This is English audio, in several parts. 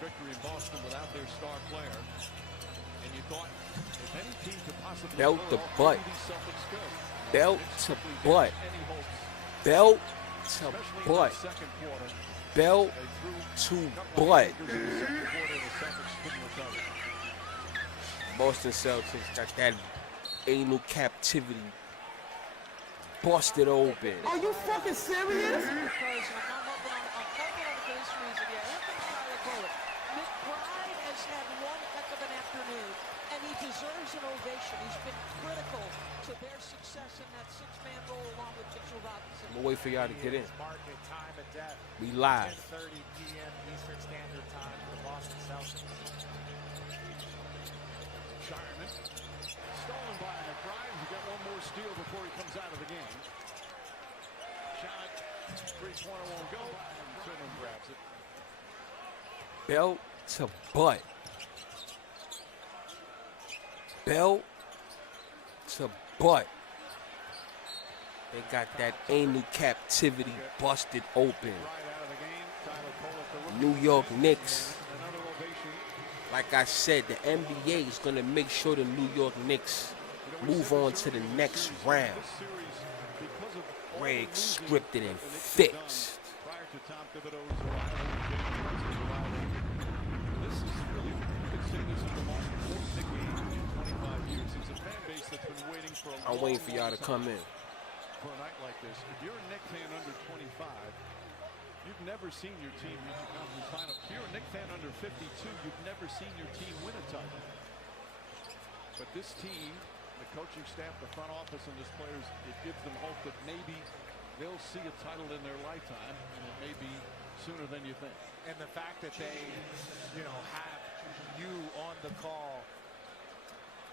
victory in Boston without their star player. And you thought if any team could possibly belt to off, butt, these Celtics could. belt to butt, belt to butt, belt to butt. Boston Celtics got that anal captivity busted open. Are you fucking serious? Deserves an ovation. He's been critical to their success in that six-man role along with Mitchell Robinson. I'm gonna wait for y'all to get in. We live. 10:30 p.m. Eastern Standard Time for the Boston Celtics. Shireman, stolen by McBride. He got one more steal before he comes out of the game. Shot, three-pointer won't go. Someone grabs it. Belt to butt. Belt to butt. They got that anal captivity busted open. New York Knicks. Like I said, the NBA is going to make sure the New York Knicks move on to the next round. Rigged, scripted, and fixed. I'm waiting for y'all to come in. For a night like this, if you're a Knicks fan under 25, you've never seen your team reach a conference final. If you're a Knicks fan under 52, you've never seen your team win a title. But this team, the coaching staff, the front office, and these players, it gives them hope that maybe they'll see a title in their lifetime, and it may be sooner than you think. And the fact that they, have you on the call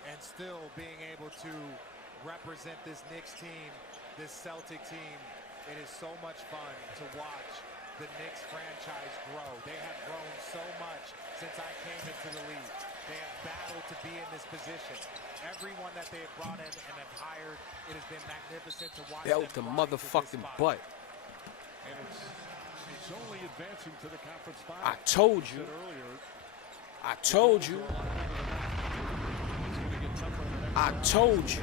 and still being able to represent this Knicks team, this Celtic team, it is so much fun to watch the Knicks franchise grow. They have grown so much since I came into the league. They have battled to be in this position. Everyone that they have brought in and have hired, it has been magnificent to watch. Belt to motherfucking butt. And it's only advancing to the conference final. I told you. I told you. I told you.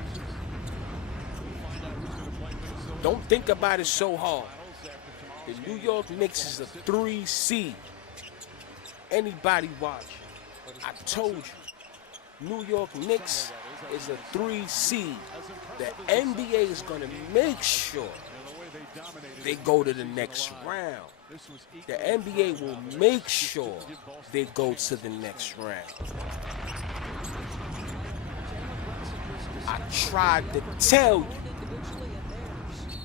Don't think about it so hard. The New York Knicks is a 3 seed. Anybody watch? I told you. New York Knicks is a 3 seed. The NBA is going to make sure they go to the next round. The NBA will make sure they go to the next round. I tried to tell you.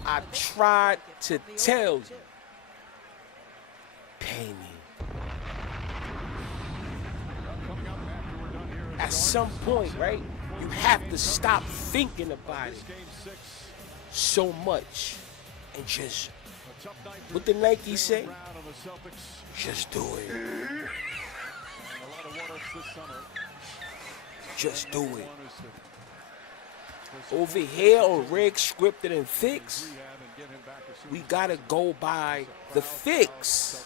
I tried to tell you. Pay me. At some point, right, you have to stop thinking about it so much and just, what the Nike say? Just do it. Just do it. Over here on Rig, Scripted, and Fix, we gotta go by the fix.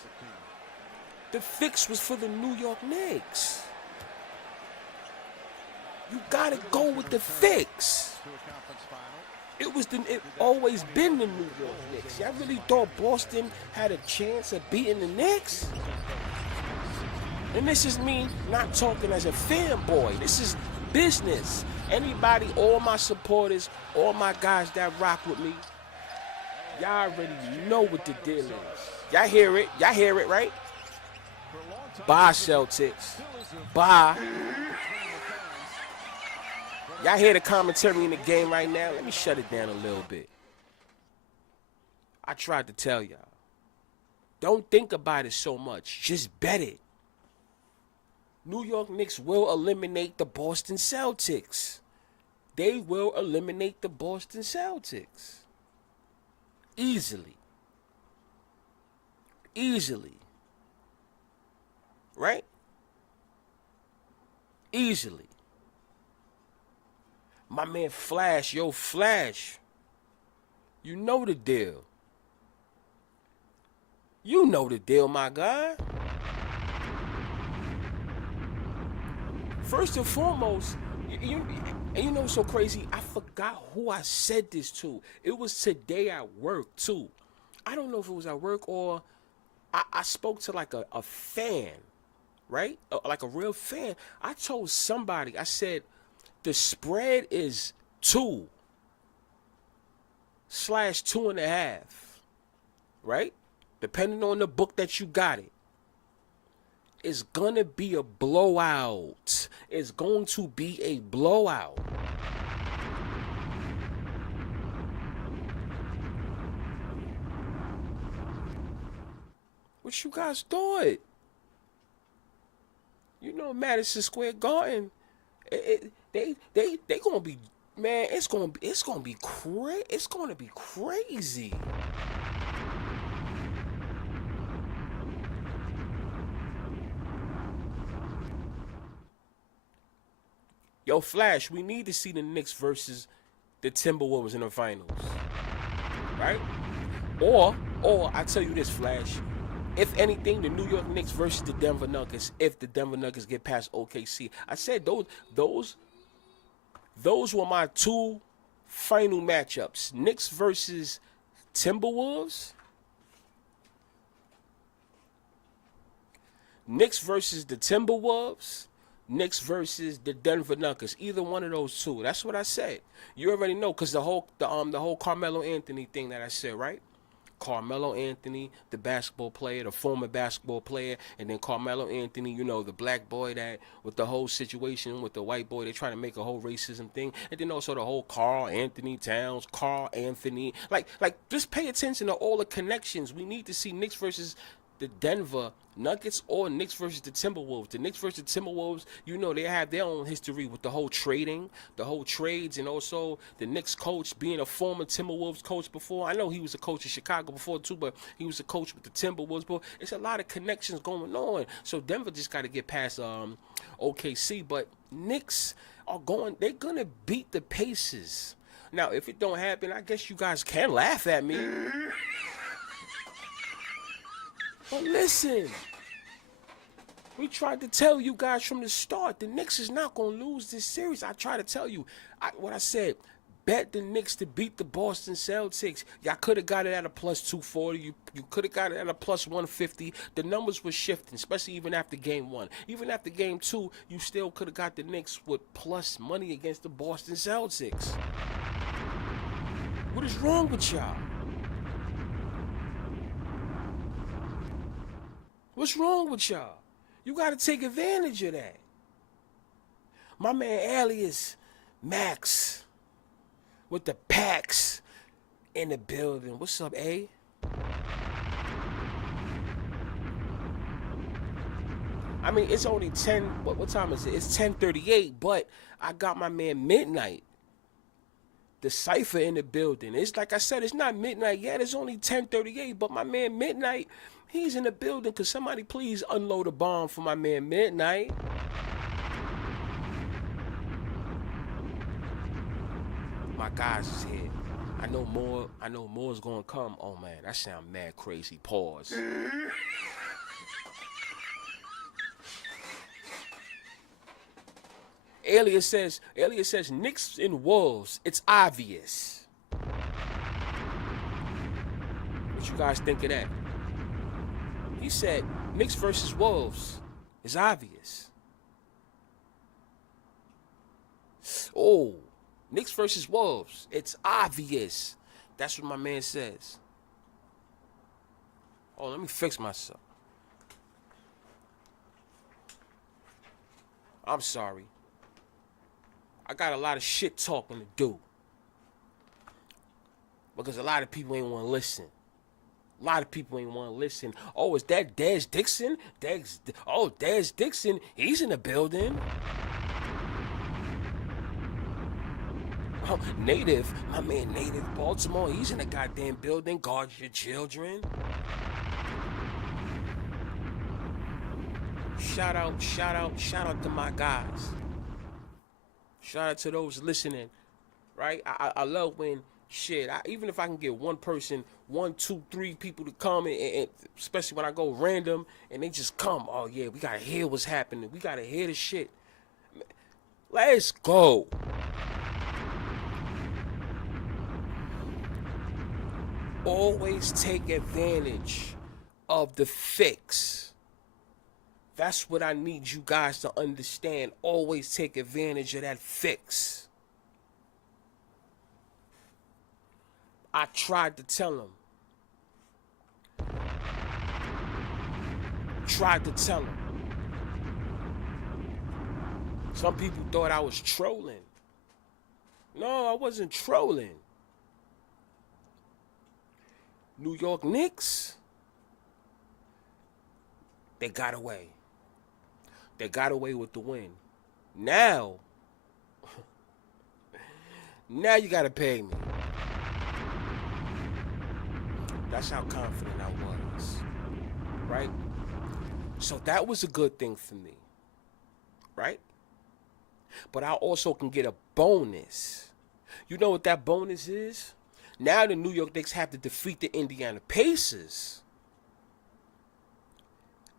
The fix was for the New York Knicks. You gotta go with the fix. It always been the New York Knicks. Y'all really thought Boston had a chance of beating the Knicks? And this is me not talking as a fanboy. This is business. Anybody, all my supporters, all my guys that rock with me, y'all already know what the deal is. Y'all hear it. Y'all hear it, right? Bye, Celtics. Bye. Y'all hear the commentary in the game right now? Let me shut it down a little bit. I tried to tell y'all. Don't think about it so much. Just bet it. New York Knicks will eliminate the Boston Celtics. They will eliminate the Boston Celtics. Easily. Easily. Right? Easily. My man Flash, yo Flash. You know the deal. You know the deal, my guy. First and foremost, and you know what's so crazy? I forgot who I said this to. It was today at work, too. I don't know if it was at work or I spoke to like a fan, right? Like a real fan. I told somebody, I said, the spread is 2/2.5, right? Depending on the book that you got it. It's gonna be a blowout. It's going to be a blowout. What you guys thought? You know, Madison Square Garden. They gonna be, man. It's gonna be crazy. Yo, Flash, we need to see the Knicks versus the Timberwolves in the finals, right? Or I tell you this, Flash. If anything, the New York Knicks versus the Denver Nuggets. If the Denver Nuggets get past OKC, I said those were my two final matchups: Knicks versus Timberwolves, Knicks versus the Timberwolves, Knicks versus the Denver Nuggets. Either one of those two. That's what I said. You already know, because the whole Carmelo Anthony thing that I said, right? Carmelo Anthony, the basketball player, the former basketball player, and then Carmelo Anthony, you know, the black boy that with the whole situation with the white boy, they're trying to make a whole racism thing. And then also the whole Carl Anthony Towns, Carl Anthony. Like just pay attention to all the connections. We need to see Knicks versus the Denver Nuggets or Knicks versus the Timberwolves. The Knicks versus the Timberwolves, you know, they have their own history with the whole trading, the whole trades, and also the Knicks coach being a former Timberwolves coach before. I know he was a coach in Chicago before too, but he was a coach with the Timberwolves. But it's a lot of connections going on. So Denver just got to get past OKC. But Knicks they're going to beat the Pacers. Now, if it don't happen, I guess you guys can laugh at me. But listen, we tried to tell you guys from the start, the Knicks is not going to lose this series. I tried to tell you, what I said, bet the Knicks to beat the Boston Celtics. Y'all could have got it at a plus 240. You could have got it at a plus 150. The numbers were shifting, especially even after game 1. Even after game 2, you still could have got the Knicks with plus money against the Boston Celtics. What is wrong with y'all? What's wrong with y'all? You got to take advantage of that. My man Alias Max with the packs in the building. What's up, A? I mean, it's only 10. What time is it? It's 10:38, but I got my man Midnight, the Cypher, in the building. It's like I said, it's not midnight yet. It's only 10:38, but my man Midnight, he's in the building. Could somebody please unload a bomb for my man Midnight? My guys is here. I know more is gonna come. Oh man, that sound mad crazy. Pause. Elias says Knicks and Wolves. It's obvious. What you guys think of that? He said Knicks versus Wolves is obvious. Oh, Knicks versus Wolves. It's obvious. That's what my man says. Oh, let me fix myself. I'm sorry. I got a lot of shit talking to do. Because a lot of people ain't want to listen. A lot of people ain't want to listen. Oh, is that Dez Dixon? Dez Dixon, he's in the building. Oh, Native, my man Native Baltimore, he's in the goddamn building. Guard your children. Shout out to my guys. Shout out to those listening, right? I love when even if I can get one person, 1, 2, 3 people to come, and especially when I go random and they just come, oh yeah, we gotta hear what's happening. We gotta hear the shit. Let's go. Always take advantage of the fix. That's what I need you guys to understand. Always take advantage of that fix. I tried to tell him. Some people thought I was trolling. No, I wasn't trolling. New York Knicks, they got away. They got away with the win. Now you got to pay me. That's how confident I was, right? So that was a good thing for me, right? But I also can get a bonus. You know what that bonus is? Now the New York Knicks have to defeat the Indiana Pacers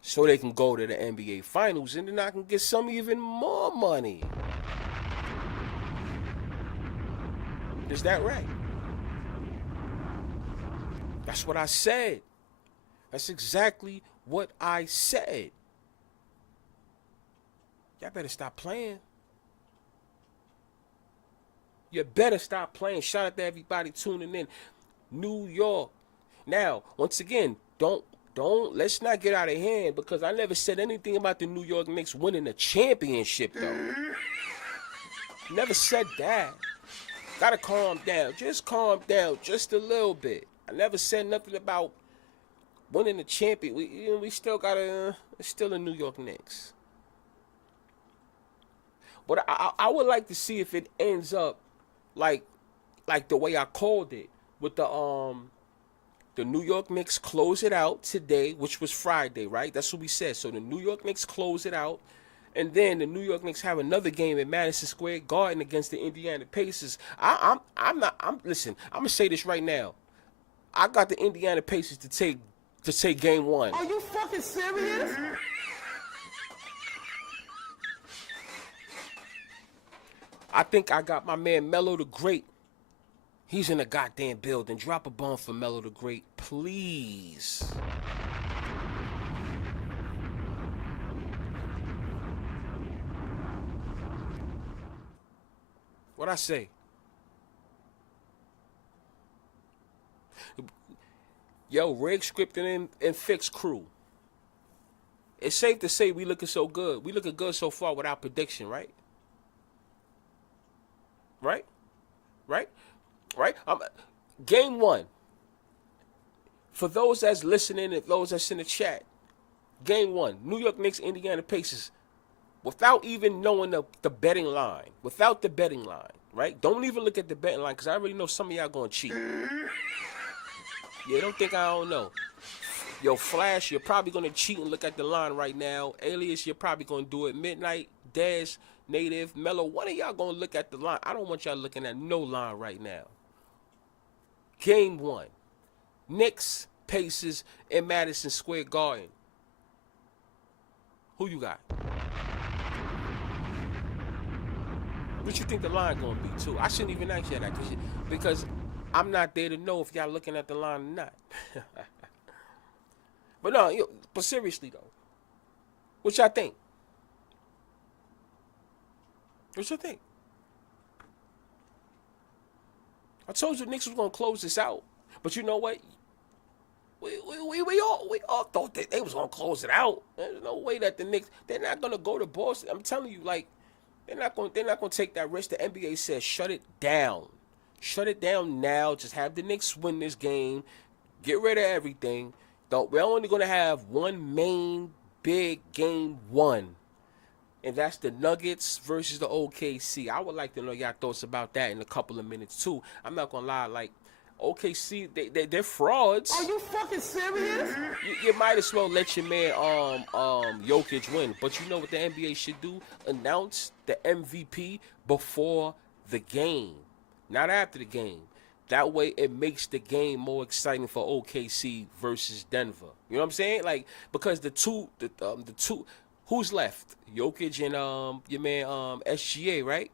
so they can go to the NBA Finals, and then I can get some even more money. Is that right? That's what I said. That's exactly what I said. Y'all better stop playing. You better stop playing. Shout out to everybody tuning in. New York. Now, once again, let's not get out of hand, because I never said anything about the New York Knicks winning a championship, though. Never said that. Gotta calm down. Just calm down just a little bit. I never said nothing about winning the champion. We still gotta. It's still the New York Knicks. But I would like to see if it ends up like the way I called it, with the New York Knicks close it out today, which was Friday, right? That's what we said. So the New York Knicks close it out, and then the New York Knicks have another game at Madison Square Garden against the Indiana Pacers. Listen, I'm gonna say this right now. I got the Indiana Pacers to take game one. Are you fucking serious? I think I got my man Melo the Great. He's in the goddamn building. Drop a bomb for Melo the Great, please. What I say? Yo, Rig Scripting and Fix Crew. It's safe to say we looking so good. We looking good so far with our prediction, right? Right? Game one. For those that's listening and those that's in the chat, game one, New York Knicks, Indiana Pacers, without even knowing the betting line, right? Don't even look at the betting line, because I already know some of y'all going to cheat. Yeah, don't think I don't know. Yo, Flash, you're probably going to cheat and look at the line right now. Alias, you're probably going to do it. Midnight, Dez, Native, Mello, one of y'all going to look at the line. I don't want y'all looking at no line right now. Game one. Knicks, Pacers, in Madison Square Garden. Who you got? What you think the line going to be, too? I shouldn't even ask you that, because I'm not there to know if y'all looking at the line or not. But no, but seriously, though. What y'all think? What you think? I told you Knicks was gonna close this out, but you know what? We all thought that they was gonna close it out. There's no way that the Knicks, they're not gonna go to Boston. I'm telling you, like, they're not gonna take that risk. The NBA says shut it down now. Just have the Knicks win this game, get rid of everything. We're only gonna have one main big game one. And that's the Nuggets versus the OKC. I would like to know y'all thoughts about that in a couple of minutes, too. I'm not going to lie. Like, OKC, they're frauds. Are you fucking serious? You might as well let your man Jokic win. But you know what the NBA should do? Announce the MVP before the game, not after the game. That way it makes the game more exciting for OKC versus Denver. You know what I'm saying? Like, because the two Who's left? Jokic and your man SGA, right?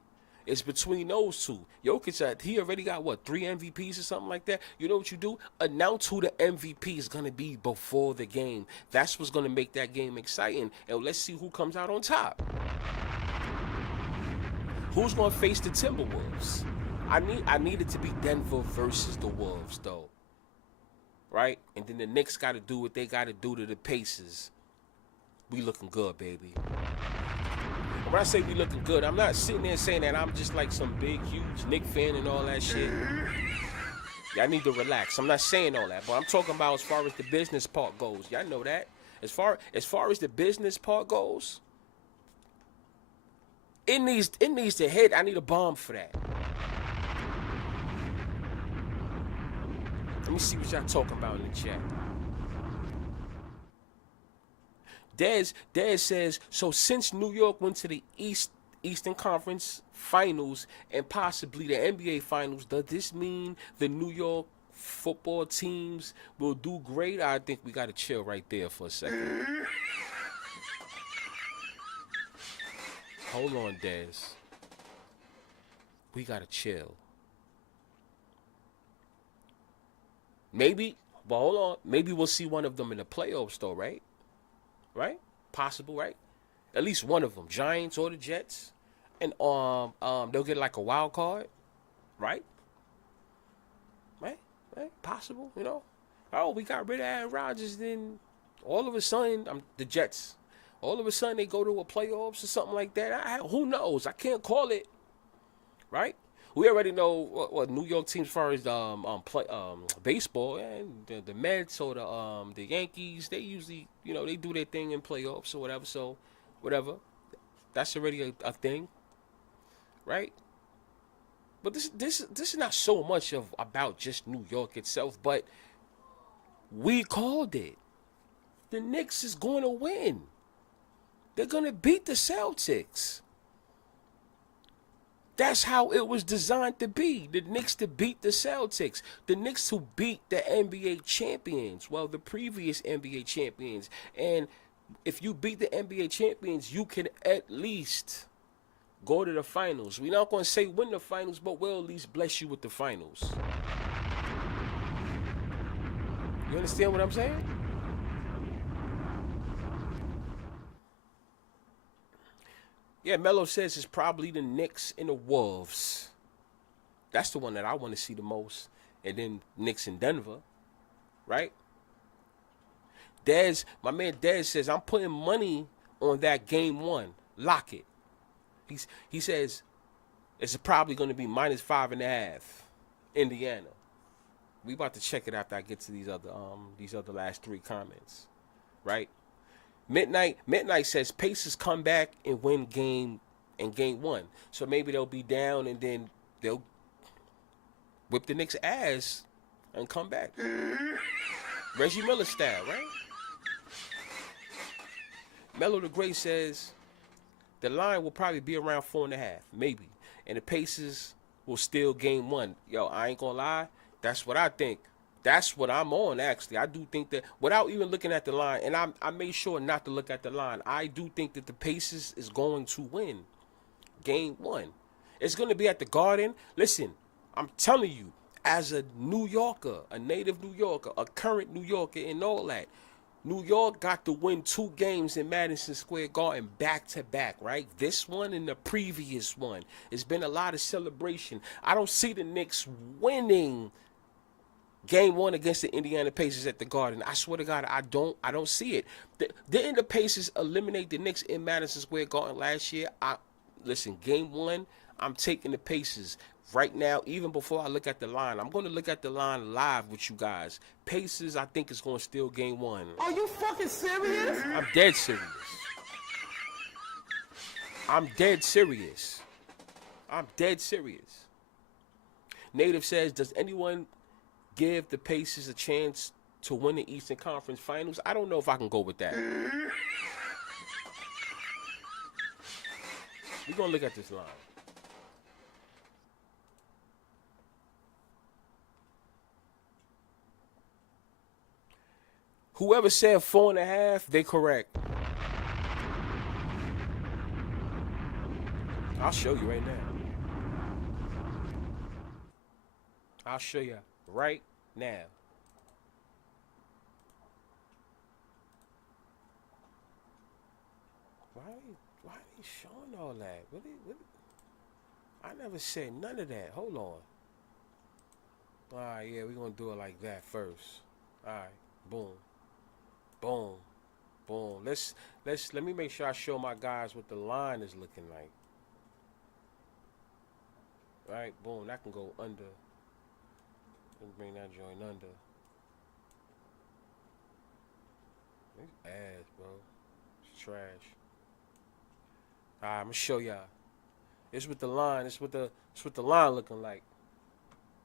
It's between those two. Jokic, he already got what, 3 MVPs or something like that. You know what you do? Announce who the MVP is gonna be before the game. That's what's gonna make that game exciting. And let's see who comes out on top. Who's gonna face the Timberwolves? I need it to be Denver versus the Wolves, though. Right? And then the Knicks got to do what they got to do to the Pacers. We looking good, baby. When I say we looking good, I'm not sitting there saying that I'm just like some big, huge Knicks fan and all that shit. Y'all need to relax. I'm not saying all that, but I'm talking about as far as the business part goes. Y'all know that. As far as the business part goes, it needs to hit. I need a bomb for that. Let me see what y'all talking about in the chat. Dez says, so since New York went to the Eastern Conference Finals and possibly the NBA Finals, does this mean the New York football teams will do great? I think we got to chill right there for a second. Hold on, Dez. We got to chill. Maybe, but hold on. Maybe we'll see one of them in the playoffs, though, right? Right? Possible, right? At least one of them, Giants or the Jets, and they'll get like a wild card, right? Right? Possible, you know. Oh, we got rid of Aaron Rodgers, then all of a sudden, the Jets. All of a sudden, they go to a playoffs or something like that. Who knows? I can't call it, right? We already know what New York teams, as far as baseball, and the Mets or the Yankees, they usually, you know, they do their thing in playoffs or whatever. So, whatever, that's already a thing, right? But this is not so much about just New York itself, but we called it. The Knicks is going to win. They're going to beat the Celtics. That's how it was designed to be. The Knicks to beat the Celtics. The Knicks who beat the NBA champions. Well, the previous NBA champions. And if you beat the NBA champions, you can at least go to the finals. We're not going to say win the finals, but we'll at least bless you with the finals. You understand what I'm saying? Yeah, Melo says it's probably the Knicks and the Wolves. That's the one that I want to see the most. And then Knicks and Denver, right? My man Dez says, I'm putting money on that game 1. Lock it. He says it's probably going to be -5.5 Indiana. We about to check it after I get to these other last 3 comments, right? Midnight says Pacers come back and win game 1. So maybe they'll be down and then they'll whip the Knicks' ass and come back. Reggie Miller style, right? Melo the Great says the line will probably be around 4.5, maybe. And the Pacers will steal game 1. Yo, I ain't gonna lie. That's what I think. That's what I'm on, actually. I do think that, without even looking at the line, and I made sure not to look at the line, I do think that the Pacers is going to win game 1. It's going to be at the Garden. Listen, I'm telling you, as a New Yorker, a native New Yorker, a current New Yorker and all that, New York got to win 2 games in Madison Square Garden back-to-back, right? This one and the previous one. It's been a lot of celebration. I don't see the Knicks winning game 1 against the Indiana Pacers at the Garden. I swear to God, I don't see it. Didn't the Pacers eliminate the Knicks in Madison Square Garden last year? Listen, game 1, I'm taking the Pacers. Right now, even before I look at the line, I'm going to look at the line live with you guys. Pacers, I think, is going to steal game 1. Are you fucking serious? I'm dead serious. I'm dead serious. I'm dead serious. Native says, does anyone give the Pacers a chance to win the Eastern Conference Finals? I don't know if I can go with that. We're going to look at this line. Whoever said 4.5, they correct. I'll show you right now. I'll show you right now. Why are they showing all that? What? I never said none of that. Hold on. All right, yeah, we're going to do it like that first. All right, boom. Boom. Boom. Let me make sure I show my guys what the line is looking like. All right, boom. That can go under. Let's bring that joint under. It's ass, bro. It's trash. All right, I'm gonna show y'all. It's with the line. It's what the line looking like.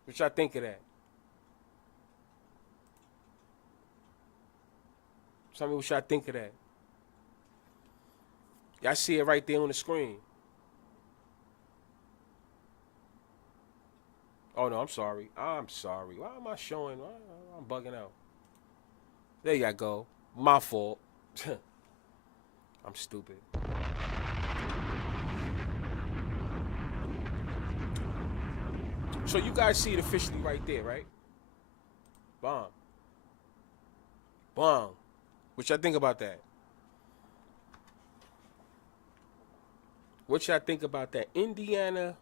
What y'all think of that? Tell me what y'all think of that. Y'all see it right there on the screen. Oh, no, I'm sorry. I'm sorry. Why am I showing? I'm bugging out. There y'all go. My fault. I'm stupid. So you guys see it officially right there, right? Bomb. Bomb. What y'all think about that? What y'all think about that? Indiana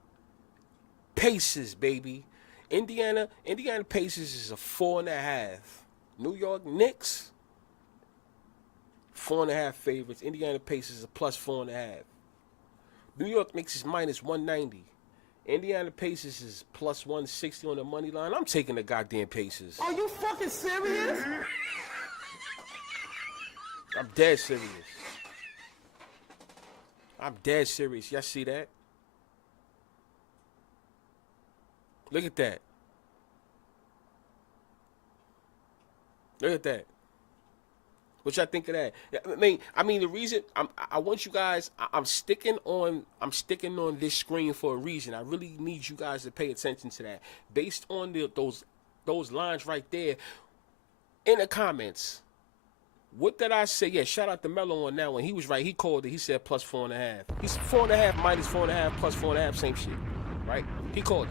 Pacers, baby. Indiana Pacers is a 4.5. New York Knicks, 4.5 favorites. Indiana Pacers is a plus 4.5. New York Knicks is minus 190. Indiana Pacers is plus 160 on the money line. I'm taking the goddamn Pacers. Are you fucking serious? I'm dead serious. I'm dead serious. Y'all see that? Look at that. Look at that. What y'all think of that? I mean, the reason I want you guys. I'm sticking on this screen for a reason. I really need you guys to pay attention to that. Based on those lines right there, in the comments. What did I say? Yeah, shout out to Mello on that one. He was right. He called it. He said plus 4.5. He's 4.5 minus 4.5 plus 4.5, same shit, right? He called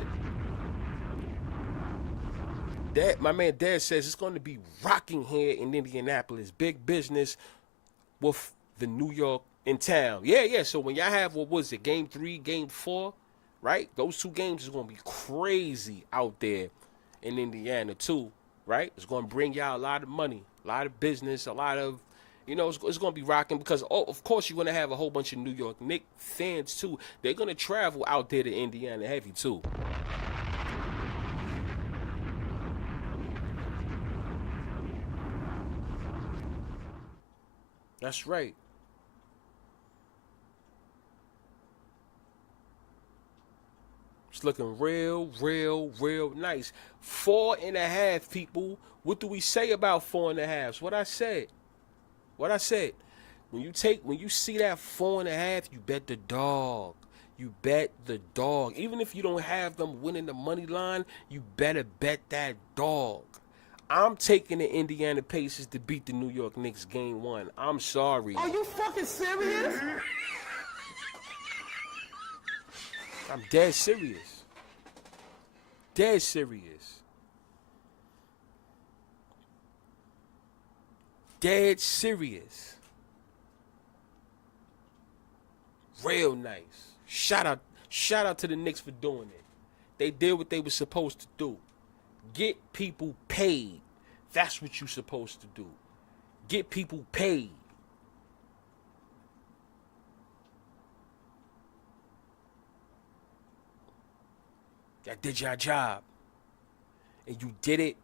it. My man Dad says it's going to be rocking here in Indianapolis. Big business with the New York in town. Yeah. So when y'all have, what was it, Game 3, Game 4, right? Those two games is going to be crazy out there in Indiana too, right? It's going to bring y'all a lot of money, a lot of business, a lot of, it's going to be rocking because, of course, you're going to have a whole bunch of New York Knicks fans too. They're going to travel out there to Indiana heavy too. That's right. It's looking real nice. 4.5, people. What do we say about 4.5? What I said. When you see that 4.5, you bet the dog. You bet the dog. Even if you don't have them winning the money line, you better bet that dog. I'm taking the Indiana Pacers to beat the New York Knicks Game 1. I'm sorry. Are you fucking serious? I'm dead serious. Dead serious. Dead serious. Real nice. Shout out to the Knicks for doing it. They did what they were supposed to do. Get people paid. That's what you're supposed to do. Get people paid. Y'all did your job. And you did it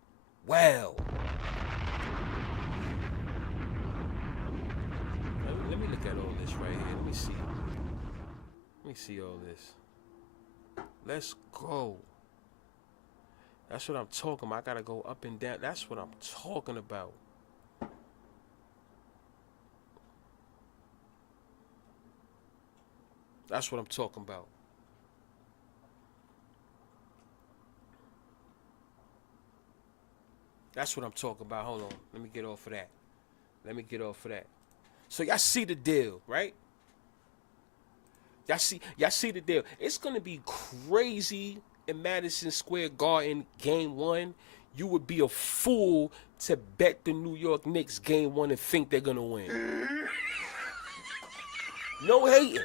well. Let me look at all this right here. Let me see all this. Let's go. That's what I'm talking about. I gotta go up and down. That's what I'm talking about. That's what I'm talking about. That's what I'm talking about. Hold on. Let me get off of that. So y'all see the deal, right? Y'all see the deal. It's gonna be crazy in Madison Square Garden game 1. You would be a fool to bet the New York Knicks game 1 and think they're gonna win. No hating.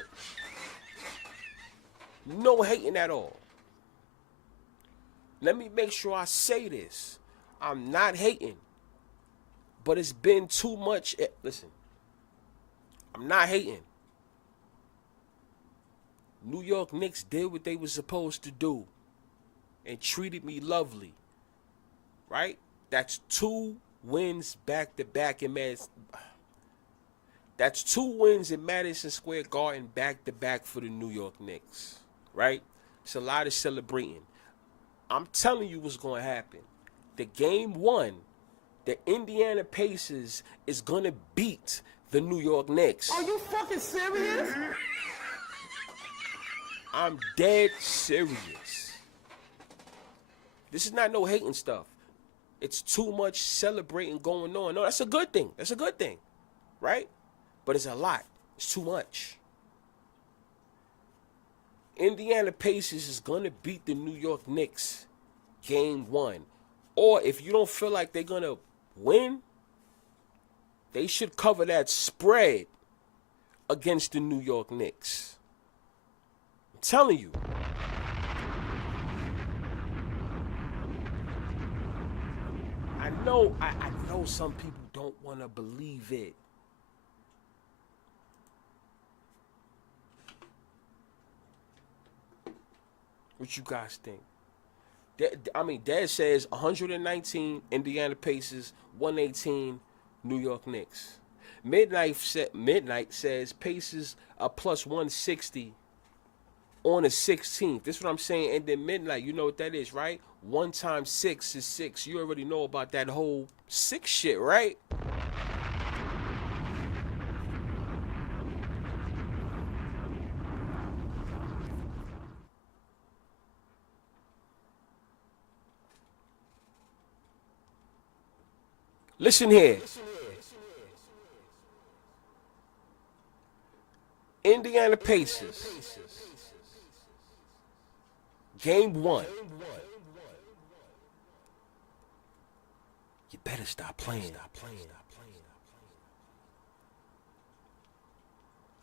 No hating at all. Let me make sure I say this. I'm not hating. But it's been too much. Listen, I'm not hating. New York Knicks did what they were supposed to do and treated me lovely. Right? That's 2 wins back-to-back in Madison. That's 2 wins in Madison Square Garden back-to-back for the New York Knicks. Right? It's a lot of celebrating. I'm telling you what's going to happen. The game 1, the Indiana Pacers is going to beat the New York Knicks. Are you fucking serious? I'm dead serious. This is not no hating stuff. It's too much celebrating going on. No, that's a good thing. That's a good thing. Right? But it's a lot. It's too much. Indiana Pacers is going to beat the New York Knicks game 1. Or if you don't feel like they're going to win, they should cover that spread against the New York Knicks. I'm telling you. I know some people don't want to believe it. What you guys think? Dad says 119 Indiana Pacers, 118 New York Knicks. Midnight says Pacers are plus 160 on the 16th. This is what I'm saying. And then Midnight, you know what that is, right? 1 times 6 is 6. You already know about that whole 6 shit, right? Listen here. Indiana Pacers. Game 1. You better stop playing.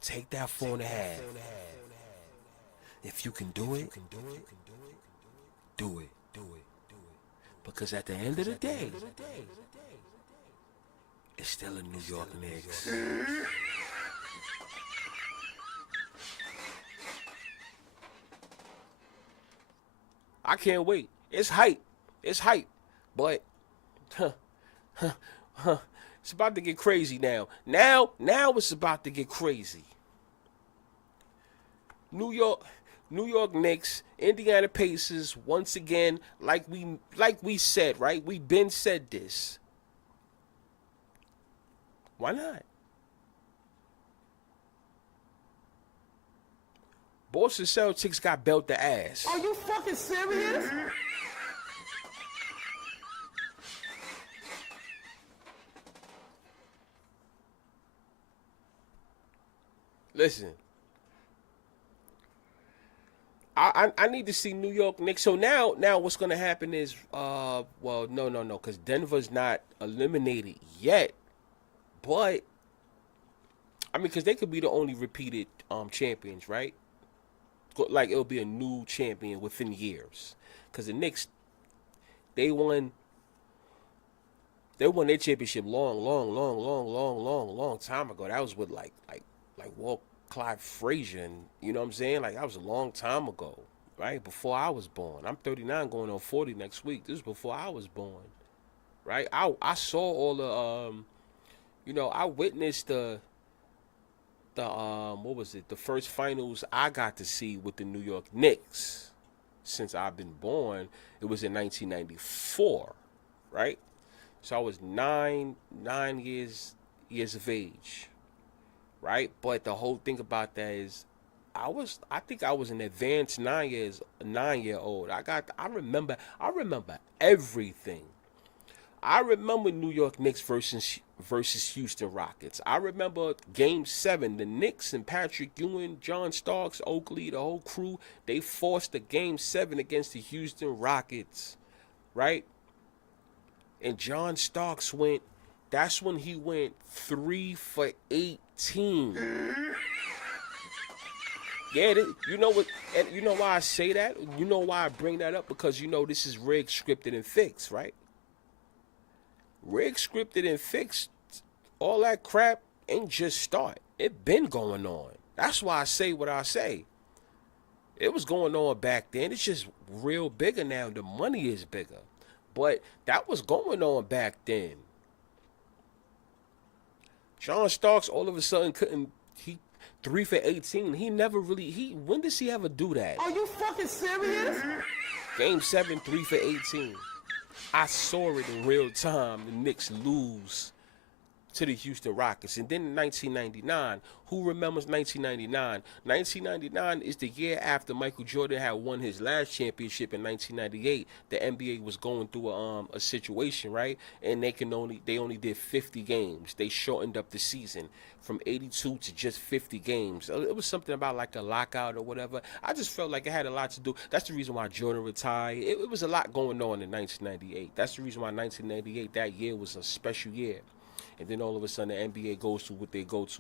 Take that 4.5. If you can do it, do it. Because at the end of the day, it's still a New York Knicks. I can't wait. It's hype. But it's about to get crazy now. Now it's about to get crazy. New York Knicks, Indiana Pacers, once again, like we said, right? We been said this. Why not? Boston Celtics got belt the ass. Are you fucking serious? Listen. I need to see New York Knicks. So now what's going to happen is, no, because Denver's not eliminated yet. But, because they could be the only repeated champions, right? Like, it'll be a new champion within years. Because the Knicks, they won their championship long time ago. That was with, like Walt Clyde Frazier, and you know what I'm saying? Like, that was a long time ago, right? Before I was born. I'm 39 going on 40 next week. This is before I was born, right? I saw all the, I witnessed the what was it? The first finals I got to see with the New York Knicks since I've been born. It was in 1994, right? So I was nine years of age, right? But the whole thing about that is, I think I was an advanced 9-year-old. I remember everything. I remember New York Knicks versus Houston Rockets. I remember Game 7. The Knicks and Patrick Ewing, John Starks, Oakley, the whole crew, they forced a Game 7 against the Houston Rockets, right? And John Starks went, that's when he went 3 for 18. Yeah, you know what? And you know why I say that? You know why I bring that up? Because you know this is rigged, scripted, and fixed, right? Rigged, scripted, and fixed. All that crap ain't just start. It been going on. That's why I say what I say. It was going on back then. It's just real bigger now. The money is bigger. But that was going on back then. John Starks all of a sudden couldn't. He 3 for 18. He never really. When does he ever do that? Are you fucking serious? Game 7, 3 for 18. I saw it in real time. The Knicks lose to the Houston Rockets. And then in 1999, who remembers 1999? 1999 is the year after Michael Jordan had won his last championship in 1998. The NBA was going through a situation, right? And they only did 50 games. They shortened up the season from 82 to just 50 games. It was something about like a lockout or whatever. I just felt like it had a lot to do. That's the reason why Jordan retired. It was a lot going on in 1998. That's the reason why 1998, that year, was a special year. And then all of a sudden the NBA goes through what they goes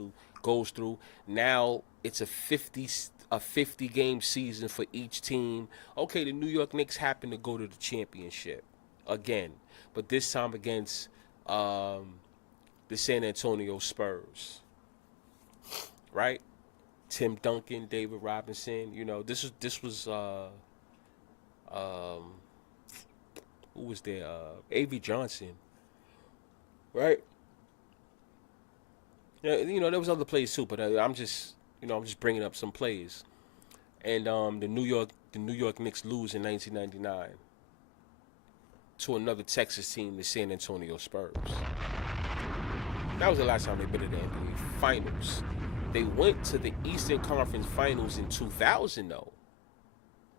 through. Now it's a 50 game season for each team. Okay, the New York Knicks happen to go to the championship again, but this time against the San Antonio Spurs. Right? Tim Duncan, David Robinson. You know, this was who was there? A.V. Johnson. Right? Yeah, you know, there was other plays too, but I'm just bringing up some plays. And the New York Knicks lose in 1999 to another Texas team, the San Antonio Spurs. That was the last time they've been in the NBA Finals. They went to the Eastern Conference Finals in 2000, though.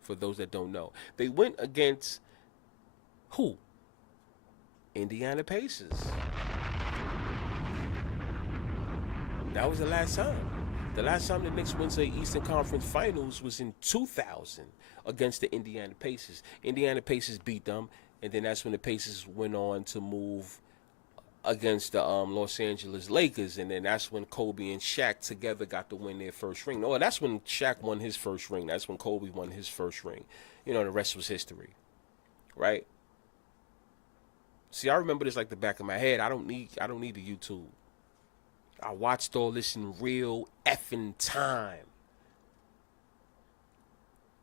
For those that don't know, they went against who? Indiana Pacers. That was the last time. The last time the Knicks went to the Eastern Conference Finals was in 2000 against the Indiana Pacers. Indiana Pacers beat them, and then that's when the Pacers went on to move against the Los Angeles Lakers, and then that's when Kobe and Shaq together got to win their first ring. No, that's when Shaq won his first ring. That's when Kobe won his first ring. You know, the rest was history, right? See, I remember this like the back of my head. I don't need the YouTube. I watched all this in real effing time.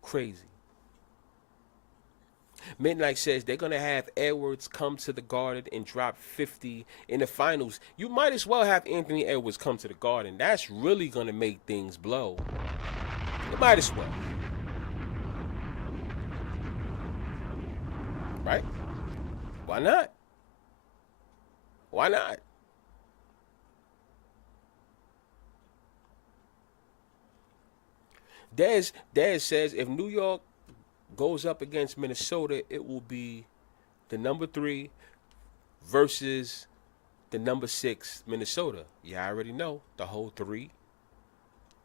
Crazy. Midnight says they're going to have Edwards come to the Garden and drop 50 in the finals. You might as well have Anthony Edwards come to the Garden. That's really going to make things blow. You might as well. Right? Why not? Why not? Dez says if New York goes up against Minnesota, it will be the number 3 versus the number 6 Minnesota. Yeah, I already know the whole 3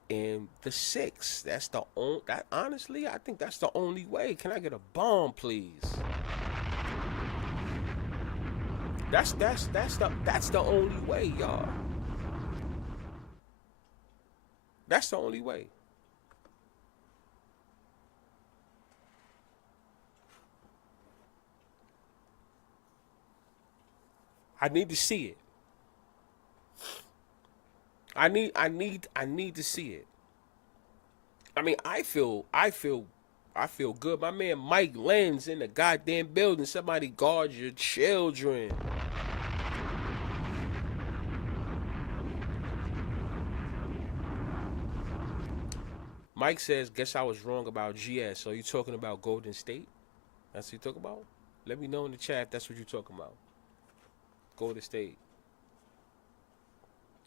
and the 6. That's the only. That honestly, I think that's the only way. Can I get a bomb, please? That's the only way, y'all. That's the only way. I need to see it. I need to see it. I mean, I feel good. My man Mike Lenz in the goddamn building. Somebody guard your children. Mike says, guess I was wrong about GS. So you talking about Golden State? That's what you talking about? Let me know in the chat if that's what you're talking about. Golden State.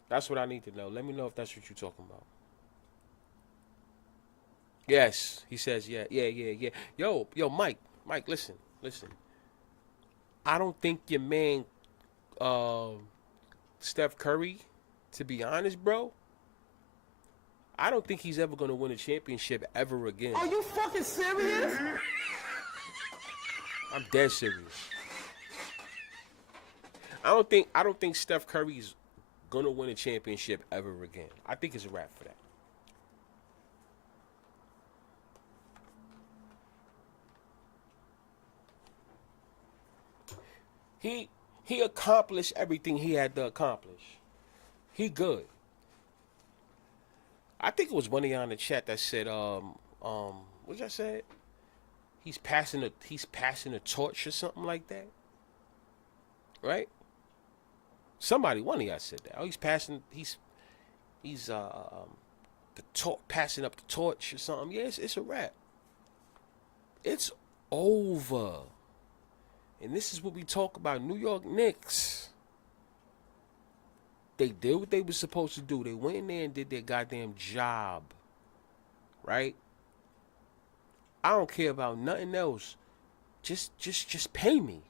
That's what I need to know. Let me know if that's what you're talking about. Yes, he says, yeah. Yo, Mike, listen. I don't think your man, Steph Curry, to be honest, bro, I don't think he's ever going to win a championship ever again. Are you fucking serious? I'm dead serious. I don't think Steph Curry's gonna win a championship ever again. I think it's a wrap for that. He accomplished everything he had to accomplish. He good. I think it was one of y'all in the chat that said, what I said? He's passing a torch or something like that. Right? Somebody, one of y'all said that. Oh, he's passing up the torch or something. Yeah, it's a wrap. It's over. And this is what we talk about. New York Knicks. They did what they were supposed to do. They went in there and did their goddamn job. Right? I don't care about nothing else. Just pay me.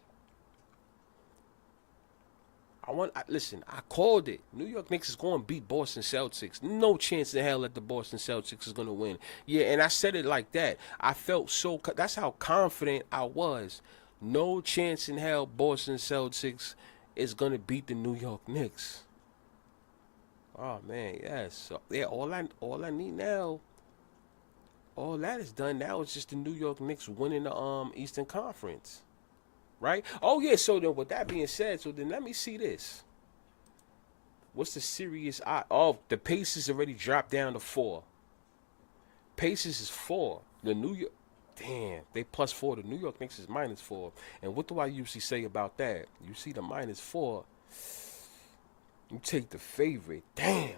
Listen, I called it. New York Knicks is going to beat Boston Celtics. No chance in hell that the Boston Celtics is going to win. Yeah, and I said it like that. I felt so, that's how confident I was. No chance in hell Boston Celtics is going to beat the New York Knicks. Oh, man, yes. So, yeah, all I need now, all that is done now is just the New York Knicks winning the Eastern Conference. Right? Oh, yeah, so then with that being said, so then let me see this. What's the serious odd? Oh, the Pacers already dropped down to 4. Pacers is 4. The New York, damn, they +4. The New York Knicks is -4. And what do I usually say about that? You see the -4, you take the favorite. Damn.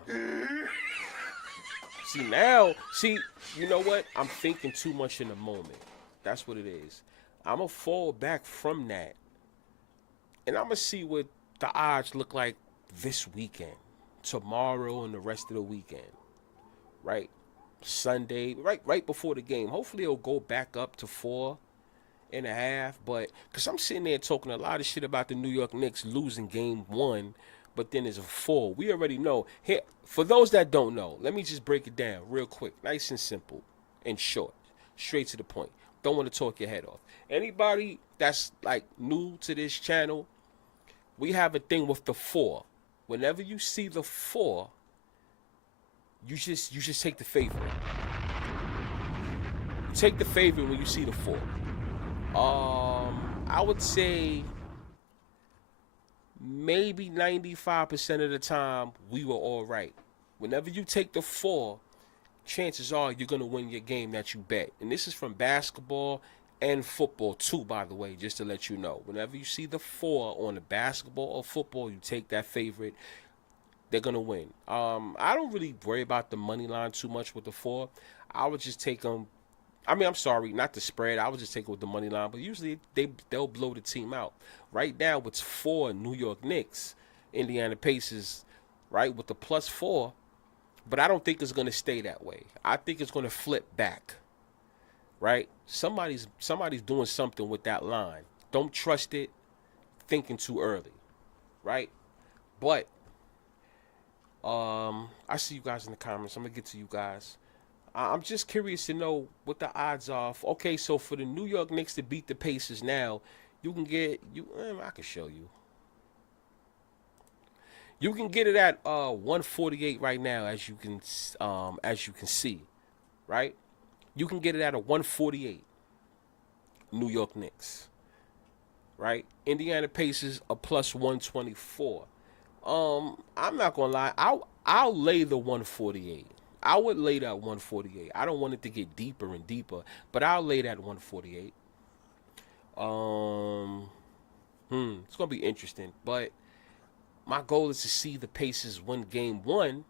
See, you know what? I'm thinking too much in the moment. That's what it is. I'm going to fall back from that. And I'm going to see what the odds look like this weekend. Tomorrow and the rest of the weekend. Right? Sunday. Right before the game. Hopefully it'll go back up to 4.5. But, because I'm sitting there talking a lot of shit about the New York Knicks losing game 1. But then there's a 4. We already know. Here, for those that don't know, let me just break it down real quick. Nice and simple and short. Straight to the point. Don't want to talk your head off. Anybody that's like new to this channel, we have a thing with the 4. Whenever you see the 4, you just take the favorite. You take the favorite when you see the 4. I would say maybe 95% of the time we were all right. Whenever you take the 4, chances are you're going to win your game that you bet. And this is from basketball and football too, by the way, just to let you know. Whenever you see the 4 on the basketball or football, you take that favorite. They're going to win. I don't really worry about the money line too much with the 4. I would just take them. I mean, I'm sorry, not the spread. I would just take it with the money line. But usually they'll blow the team out. Right now, it's 4 New York Knicks, Indiana Pacers, right, with the +4. But I don't think it's going to stay that way. I think it's going to flip back, right? Somebody's doing something with that line. Don't trust it, thinking too early, right? But I see you guys in the comments. I'm going to get to you guys. I'm just curious to know what the odds are. Okay, so for the New York Knicks to beat the Pacers now, you can get I can show you. You can get it at 148 right now, as you can see, right? You can get it at a 148. New York Knicks, right? Indiana Pacers a +124. I'm not gonna lie, I'll lay the 148. I would lay that 148. I don't want it to get deeper and deeper, but I'll lay that 148. It's gonna be interesting, but my goal is to see the Pacers win game 1.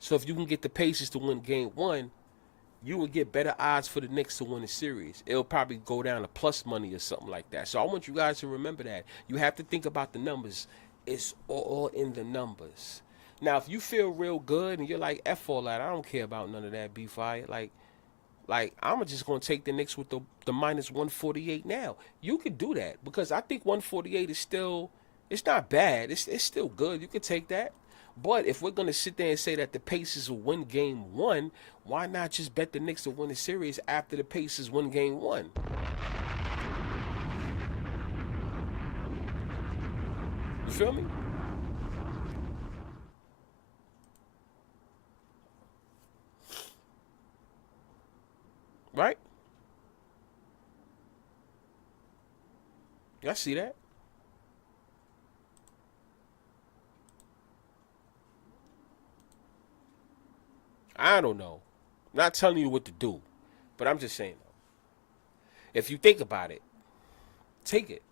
So if you can get the Pacers to win game 1, you will get better odds for the Knicks to win the series. It'll probably go down to plus money or something like that. So I want you guys to remember that. You have to think about the numbers. It's all in the numbers. Now, if you feel real good and you're like, F all that, I don't care about none of that, Bfyre. Like, Like, I'm just going to take the Knicks with the minus 148 now. You could do that because I think 148 is still, it's not bad. It's still good. You could take that. But if we're going to sit there and say that the Pacers will win game one, why not just bet the Knicks to win the series after the Pacers win game one? You feel me? Right? Y'all see that? I don't know. I'm not telling you what to do, but I'm just saying, if you think about it, take it.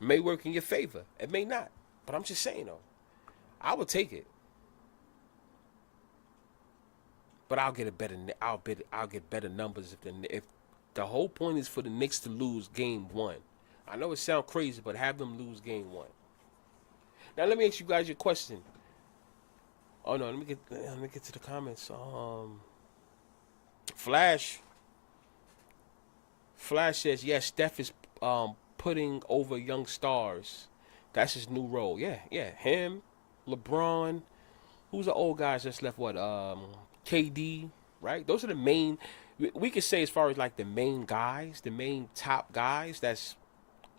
It may work in your favor. It may not. But I'm just saying, though, I would take it. But I'll get better numbers if the whole point is for the Knicks to lose game one. I know it sounds crazy, but have them lose game one. Now let me ask you guys your question. Oh no, let me get to the comments. Flash says, yes, Steph is putting over young stars. That's his new role. Yeah. Him, LeBron. Who's the old guys that's left? What? KD, right? Those are the main. We could say as far as like the main guys, the main top guys. That's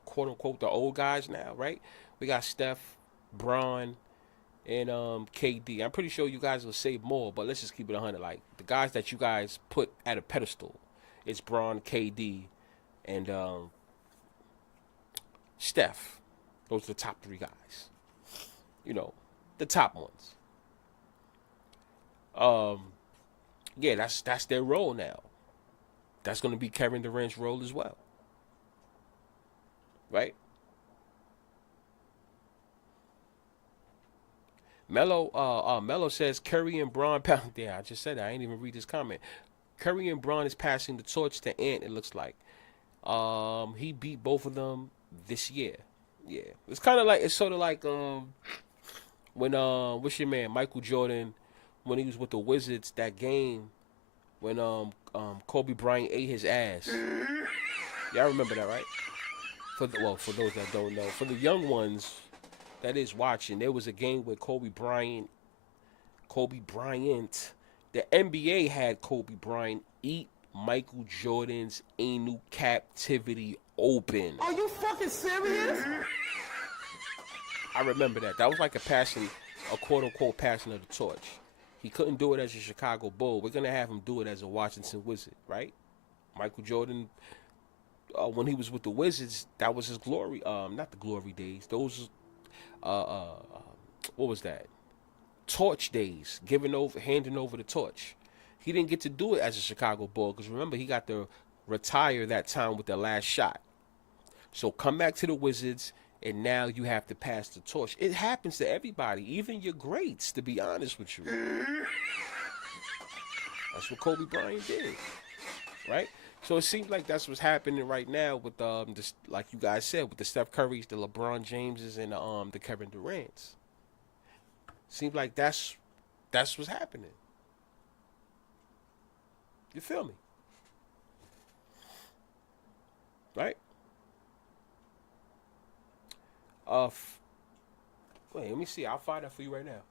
quote unquote the old guys now, right? We got Steph, Bron, and KD. I'm pretty sure you guys will say more, but let's just keep it 100. Like the guys that you guys put at a pedestal, it's Bron, KD, and Steph. Those are the top three guys. You know, the top ones. Yeah, that's their role now. That's going to be Kevin Durant's role as well. Right? Mello says Curry and Braun pound. Yeah, I just said that. I ain't even read this comment. Curry and Braun is passing the torch to Ant, it looks like. He beat both of them this year. Yeah. It's sort of like when what's your man, Michael Jordan, when he was with the Wizards, that game when Kobe Bryant ate his ass. Y'all remember that, right? For those that don't know, for the young ones that is watching, there was a game where Kobe Bryant, the NBA had Kobe Bryant eat Michael Jordan's anal captivity open. Are you fucking serious? I remember that. That was like a quote-unquote passing of the torch. He couldn't do it as a Chicago Bull. We're going to have him do it as a Washington Wizard, right? Michael Jordan, when he was with the Wizards, that was his glory. Not the glory days. Those, what was that? Torch days, handing over the torch. He didn't get to do it as a Chicago Bull because remember, he got to retire that time with the last shot. So come back to the Wizards, and now you have to pass the torch. It happens to everybody, even your greats, to be honest with you. That's what Kobe Bryant did, right? So it seems like that's what's happening right now with this, like you guys said, with the Steph Currys, the LeBron Jameses, and the Kevin Durants. Seems like that's what's happening. You feel me? Right? Wait, let me see. I'll find that for you right now.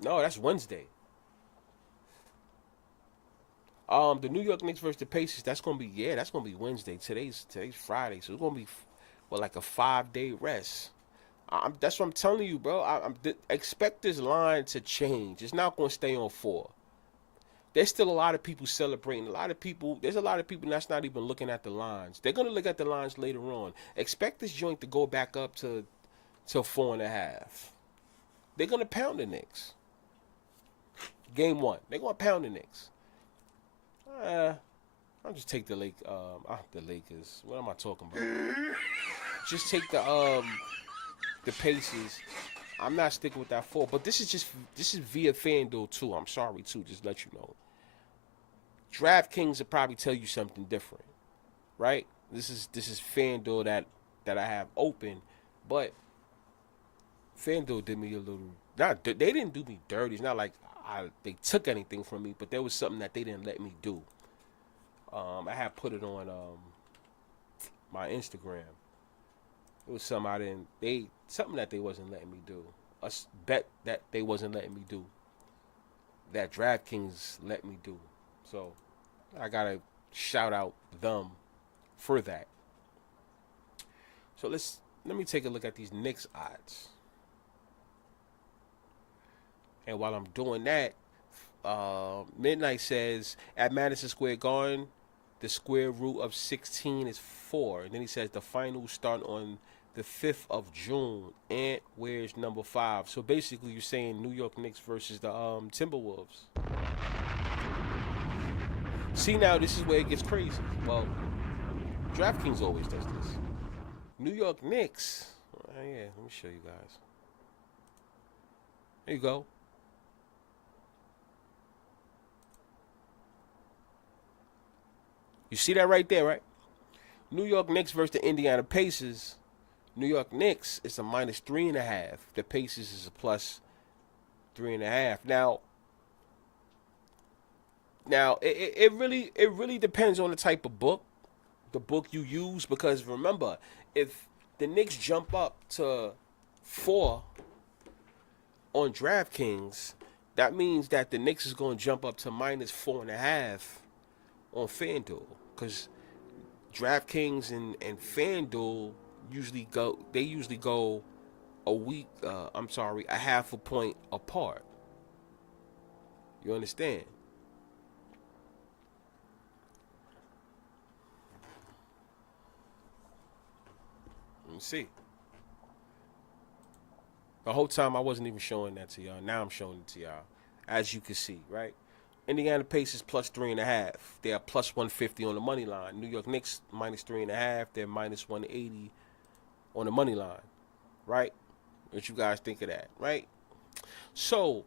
No, that's Wednesday. The New York Knicks versus the Pacers. That's gonna be Wednesday. Today's Friday, so it's gonna be like a 5-day rest. That's what I'm telling you, bro. Expect this line to change. It's not gonna stay on 4. There's still a lot of people celebrating. There's a lot of people that's not even looking at the lines. They're gonna look at the lines later on. Expect this joint to go back up to 4.5. They're gonna pound the Knicks. Game 1, they're gonna pound the Knicks. I'll just take the Lakers. What am I talking about? Just take the Pacers. I'm not sticking with that 4, but this is via FanDuel too. I'm sorry too, just let you know. DraftKings will probably tell you something different, right? This is FanDuel that I have open, but FanDuel did me a little. They didn't do me dirty. It's not like they took anything from me, but there was something that they didn't let me do. I had put it on my Instagram. It was something something that they wasn't letting me do. A bet that they wasn't letting me do. That DraftKings let me do. So I gotta shout out them for that. So let me take a look at these Knicks odds. And while I'm doing that, Midnight says at Madison Square Garden, the square root of 16 is 4. And then he says the finals start on the 5th of June. Ant wears number 5. So basically you're saying New York Knicks versus the Timberwolves. See, now this is where it gets crazy. Well, DraftKings always does this. New York Knicks. Oh, yeah, let me show you guys. There you go. You see that right there, right? New York Knicks versus the Indiana Pacers. New York Knicks is a -3.5. The Pacers is a +3.5. Now it really depends on the type of book, the book you use, because remember, if the Knicks jump up to 4 on DraftKings, that means that the Knicks is going to jump up to -4.5 on FanDuel, because DraftKings and FanDuel usually go a half a point apart. You understand? Let me see. The whole time I wasn't even showing that to y'all. Now I'm showing it to y'all. As you can see, right? Indiana Pacers +3.5. They are +150 on the money line. New York Knicks -3.5. They're -180 on the money line. Right? What you guys think of that, right? So,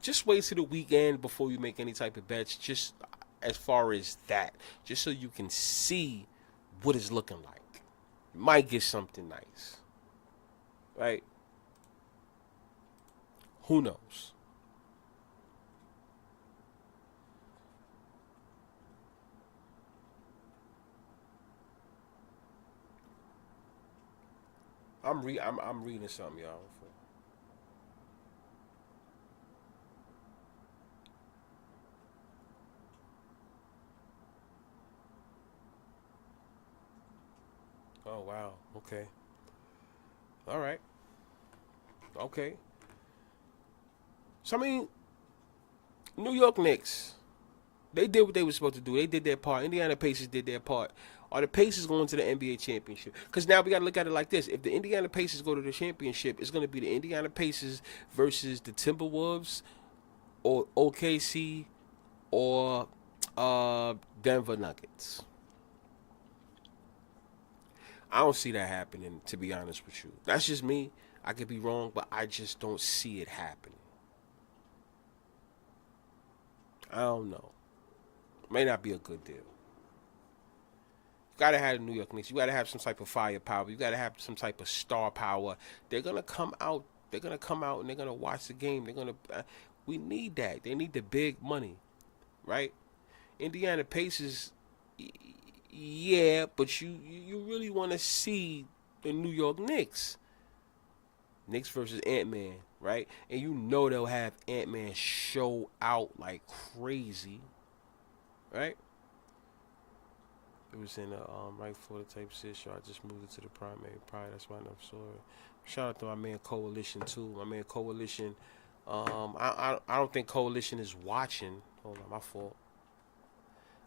just wait till the weekend before you make any type of bets. Just as far as that. Just so you can see what it's looking like. You might get something nice. Right? Who knows? I'm reading something, y'all. Oh wow. Okay. All right. Okay. So I mean, New York Knicks, they did what they were supposed to do. They did their part. Indiana Pacers did their part. Are the Pacers going to the NBA championship? Because now we got to look at it like this. If the Indiana Pacers go to the championship, it's going to be the Indiana Pacers versus the Timberwolves or OKC or Denver Nuggets. I don't see that happening, to be honest with you. That's just me. I could be wrong, but I just don't see it happening. I don't know. May not be a good deal. You gotta have the New York Knicks. You gotta have some type of firepower. You gotta have some type of star power. They're gonna come out. They're gonna come out and they're gonna watch the game. They're gonna. We need that. They need the big money, right? Indiana Pacers. Yeah, but you really want to see the New York Knicks. Knicks versus Ant-Man, right? And you know they'll have Ant-Man show out like crazy, right? It was in a right Florida type situation. I just moved it to the primary. Probably that's why I never saw it. Shout out to my man Coalition too. My man Coalition. I don't think Coalition is watching. Hold on, my fault.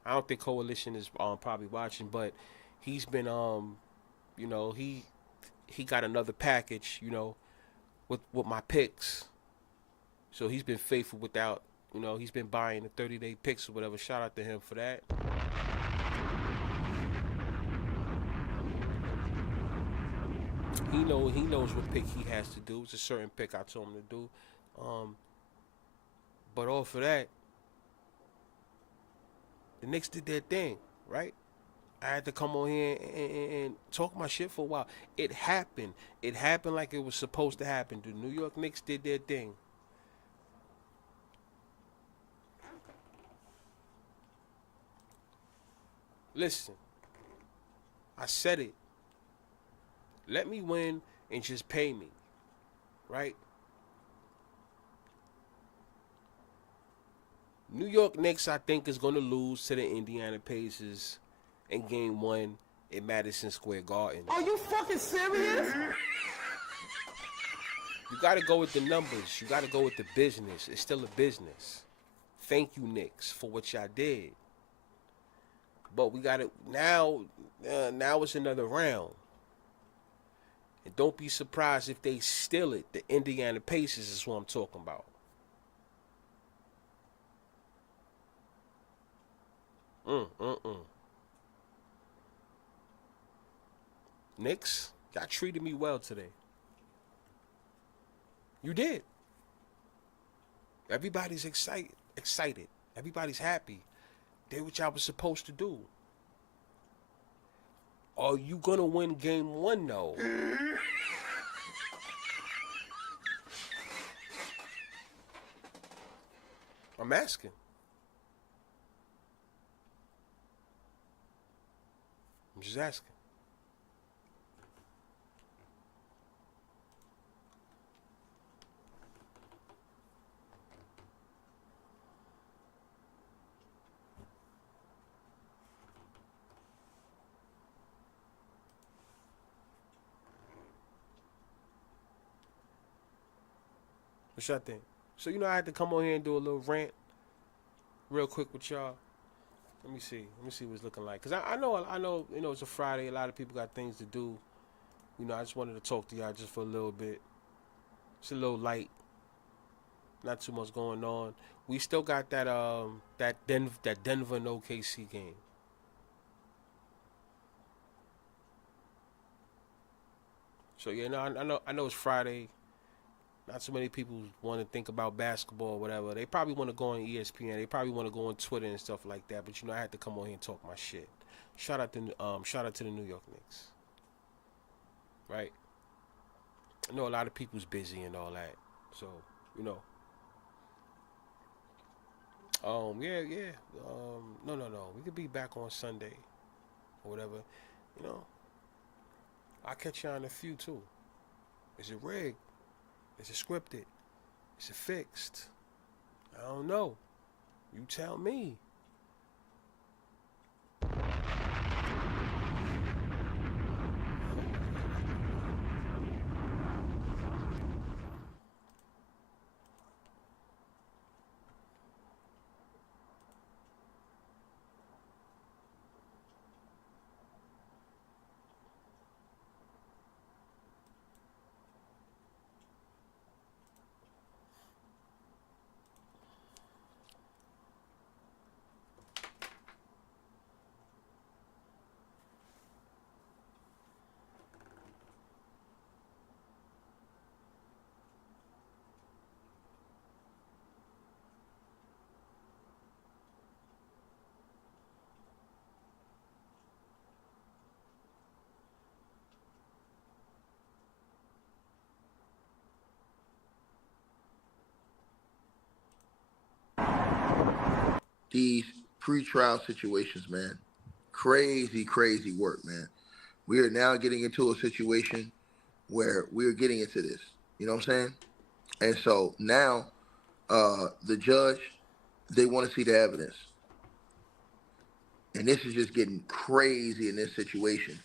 I don't think Coalition is probably watching, but he's been you know, he got another package, you know, with my picks. So he's been faithful without, you know, he's been buying the 30-day picks or whatever. Shout out to him for that. He knows what pick he has to do. It's a certain pick I told him to do. But off of that, the Knicks did their thing, right? I had to come on here and talk my shit for a while. It happened. It happened like it was supposed to happen. The New York Knicks did their thing. Listen, I said it. Let me win and just pay me, right? New York Knicks, I think, is going to lose to the Indiana Pacers in Game 1 in Madison Square Garden. Are you fucking serious? You got to go with the numbers. You got to go with the business. It's still a business. Thank you, Knicks, for what y'all did. But we got to now it's another round. And don't be surprised if they steal it. The Indiana Pacers is what I'm talking about. Knicks, y'all treated me well today. You did. Everybody's excited. Everybody's happy. Did what y'all was supposed to do. Are you gonna win Game 1 though? I'm asking. I'm just asking. What y'all think? So, I had to come on here and do a little rant real quick with y'all. Let me see what it's looking like. Because I know, it's a Friday. A lot of people got things to do. I just wanted to talk to y'all just for a little bit. It's a little light. Not too much going on. We still got that Denver and OKC game. So, I know it's Friday. Not so many people want to think about basketball or whatever. They probably want to go on ESPN. They probably want to go on Twitter and stuff like that. But I had to come on here and talk my shit. Shout out to the New York Knicks. Right? I know a lot of people's busy and all that. So, yeah. No. We could be back on Sunday or whatever. I'll catch y'all in a few too. Is it rigged? Is it scripted? Is it fixed? I don't know. You tell me. These pre-trial situations, man. Crazy work, man. We are now getting into a situation where we're getting into this. You know what I'm saying? And so now the judge, they want to see the evidence. And this is just getting crazy in this situation.